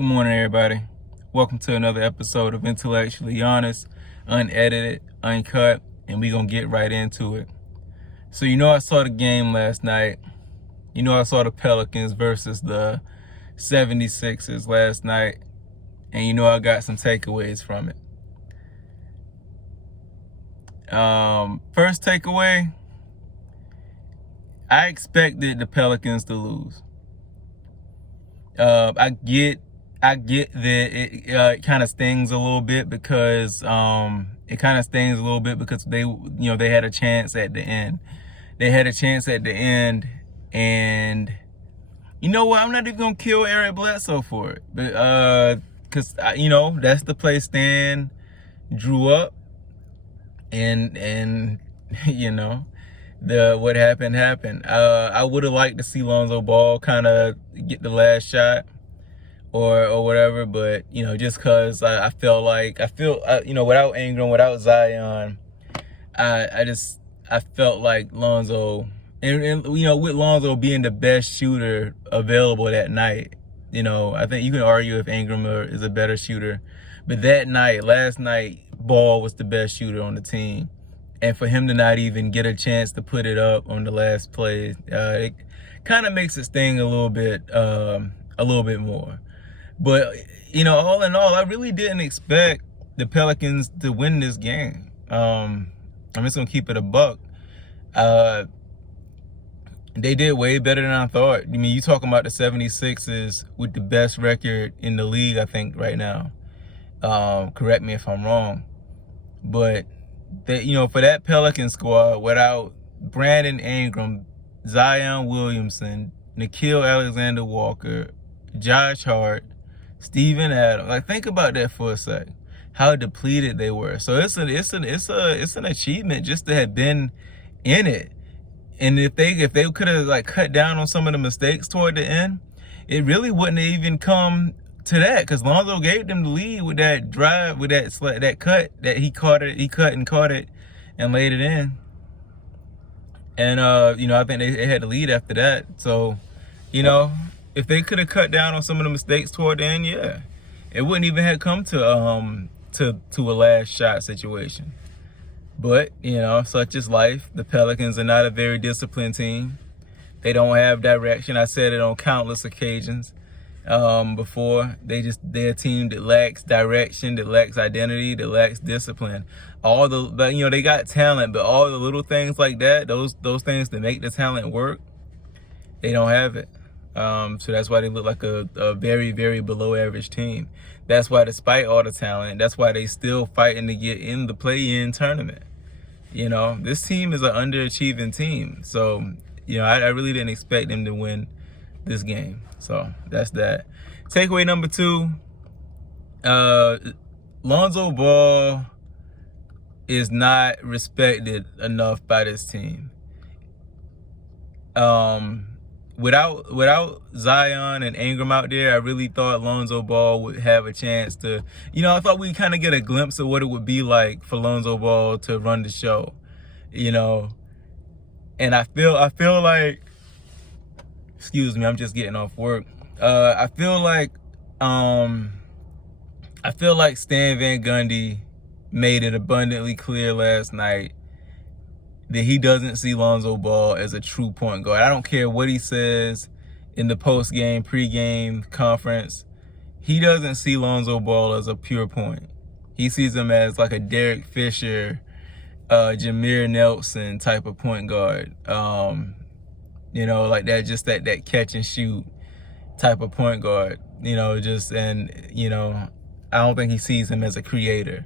Good morning, everybody. Welcome to another episode of Intellectually Honest, unedited, uncut, and we're going to get right into it. So, I saw the game last night. I saw the Pelicans versus the 76ers last night, and I got some takeaways from it. First takeaway, I expected the Pelicans to lose. I get that it kind of stings a little bit because they had a chance at the end. And you know what? I'm not even gonna kill Eric Bledsoe for it, but because that's the place Stan drew up, and what happened. I would have liked to see Lonzo Ball kind of get the last shot or whatever, but just because I feel without Ingram, without Zion, I felt like Lonzo, and with Lonzo being the best shooter available that night, I think you can argue if Ingram is a better shooter, but last night, Ball was the best shooter on the team. And for him to not even get a chance to put it up on the last play, it kind of makes it sting a little bit more. But all in all, I really didn't expect the Pelicans to win this game. I'm just gonna keep it a buck. They did way better than I thought. I mean, you talking about the 76ers with the best record in the league, I think, right now. Correct me if I'm wrong, but for that Pelican squad, without Brandon Ingram, Zion Williamson, Nickeil Alexander-Walker, Josh Hart, Steven Adams, think about that for a sec. How depleted they were. So it's an achievement just to have been in it. And if they could have cut down on some of the mistakes toward the end, it really wouldn't have even come to that, because Lonzo gave them the lead with that drive, with that cut that he cut and caught it and laid it in. And I think they had the lead after that. So, if they could have cut down on some of the mistakes toward the end, yeah, it wouldn't even have come to a last shot situation. But such is life. The Pelicans are not a very disciplined team. They don't have direction. I said it on countless occasions before. They're a team that lacks direction, that lacks identity, that lacks discipline. They got talent, but all the little things like that, those things that make the talent work, they don't have it. So that's why they look like a very, very below average team. That's why, despite all the talent, that's why they still fighting to get in the play-in tournament. This team is an underachieving team. So, I really didn't expect them to win this game. So that's that. Takeaway number 2, Lonzo Ball is not respected enough by this team. Without Zion and Ingram out there, I really thought Lonzo Ball would have a chance to, I thought we'd kind of get a glimpse of what it would be like for Lonzo Ball to run the show, and I feel like, excuse me, I'm just getting off work. I feel like Stan Van Gundy made it abundantly clear last night that he doesn't see Lonzo Ball as a true point guard. I don't care what he says in the post-game, pre-game conference. He doesn't see Lonzo Ball as a pure point. He sees him as like a Derek Fisher, Jameer Nelson type of point guard. Like that, just that catch and shoot type of point guard. I don't think he sees him as a creator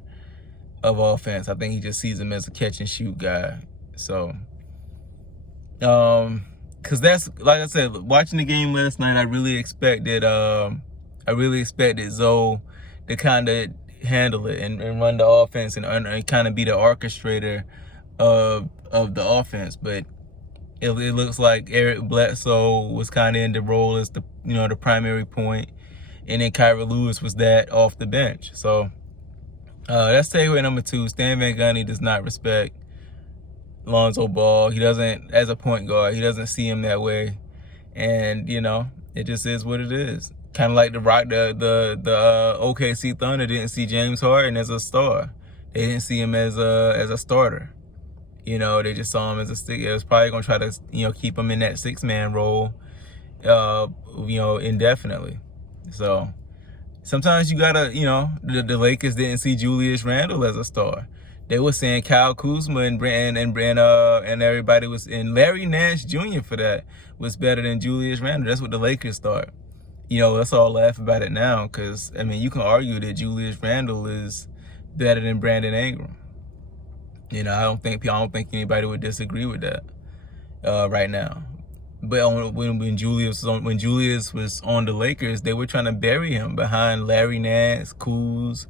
of offense. I think he just sees him as a catch and shoot guy. So, because that's, like I said, watching the game last night, I really expected Zoe to kind of handle it and run the offense and kind of be the orchestrator of the offense. But it looks like Eric Bledsoe was kind of in the role as the primary point, and then Kyra Lewis was that off the bench. So that's takeaway number 2. Stan Van Gundy does not respect Lonzo Ball. He doesn't, as a point guard, he doesn't see him that way. And, It just is what it is. Kind of like the OKC Thunder didn't see James Harden as a star. They didn't see him as a starter. You know, they just saw him as a stick. It was probably gonna try to, you know, keep him in that 6-man role, you know, indefinitely. So sometimes you gotta, you know, the Lakers didn't see Julius Randle as a star. They were saying Kyle Kuzma and everybody was, and Larry Nance Jr. for that was better than Julius Randle. That's what the Lakers thought. You know, let's all laugh about it now, because I mean, you can argue that Julius Randle is better than Brandon Ingram. You know, I don't think anybody would disagree with that right now. But when Julius was on the Lakers, they were trying to bury him behind Larry Nance, Kuz,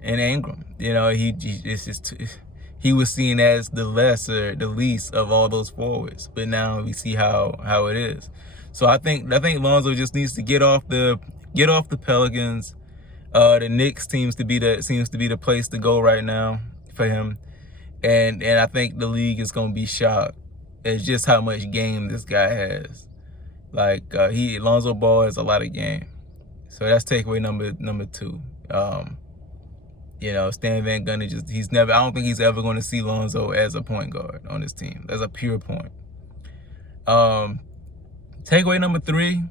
and Ingram. You know, he was seen as the least of all those forwards. But now we see how it is. So I think Lonzo just needs to get off the Pelicans. The Knicks seems to be the place to go right now for him. And I think the league is gonna be shocked at just how much game this guy has. Like Lonzo Ball has a lot of game. So that's takeaway number 2. You know, Stan Van Gundy I don't think he's ever going to see Lonzo as a point guard on his team. That's a pure point. Takeaway number 3.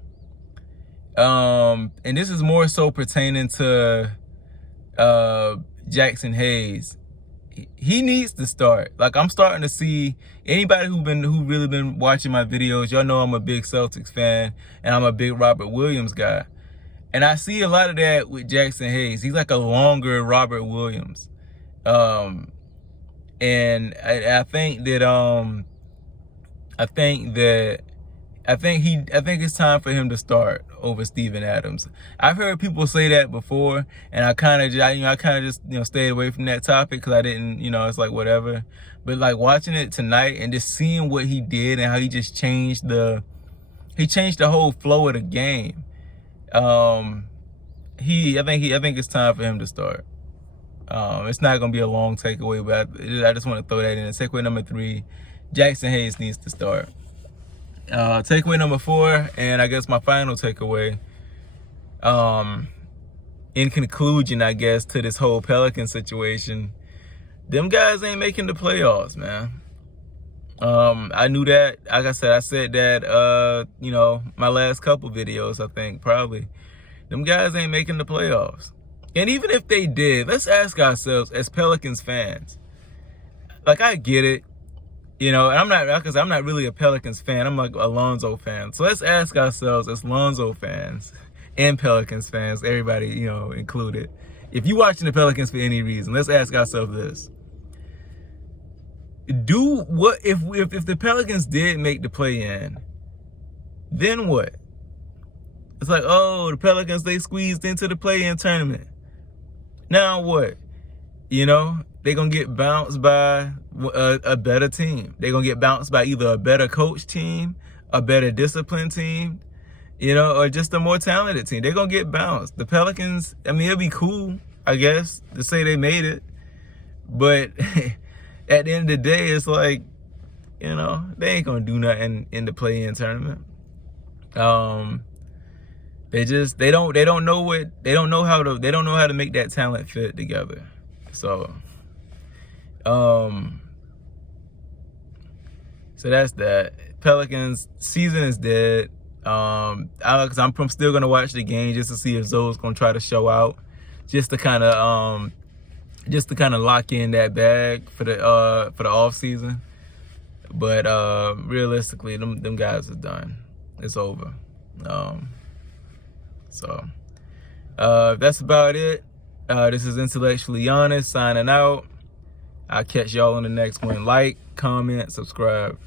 And this is more so pertaining to Jackson Hayes. He needs to start. Like, I'm starting to see anybody who really been watching my videos. Y'all know I'm a big Celtics fan and I'm a big Robert Williams guy. And I see a lot of that with Jackson Hayes. He's like a longer Robert Williams. And I think it's time for him to start over Steven Adams. I've heard people say that before, and I kind of just stayed away from that topic because I didn't, it's like whatever. But like watching it tonight and just seeing what he did and how he just changed the whole flow of the game. I think it's time for him to start. It's not gonna be a long takeaway, but I just want to throw that in. Takeaway number 3, Jackson Hayes needs to start. Takeaway number 4, and I guess my final takeaway, in conclusion, I guess, to this whole Pelican situation, them guys ain't making the playoffs, man. I knew that. Like I said that, my last couple videos, I think, probably. Them guys ain't making the playoffs. And even if they did, let's ask ourselves as Pelicans fans, like, I get it. And I'm not really a Pelicans fan. I'm like a Lonzo fan. So let's ask ourselves as Lonzo fans and Pelicans fans, everybody, included. If you're watching the Pelicans for any reason, let's ask ourselves this. If the Pelicans did make the play-in, then what? It's like, oh, the Pelicans, they squeezed into the play-in tournament. Now what? They're going to get bounced by a better team. They're going to get bounced by either a better coach team, a better disciplined team, or just a more talented team. They're going to get bounced. The Pelicans, it'd be cool, I guess, to say they made it. But at the end of the day, it's like, they ain't going to do nothing in the play-in tournament. They don't know how to make that talent fit together. So that's that. Pelicans season is dead. Because I'm still gonna watch the game just to see if Zoe's gonna try to show out, just to kind of lock in that bag for the off season. But realistically, them guys are done. It's over. So that's about it. This is Intellectually Honest signing out. I'll catch y'all on the next one. Like, comment, subscribe.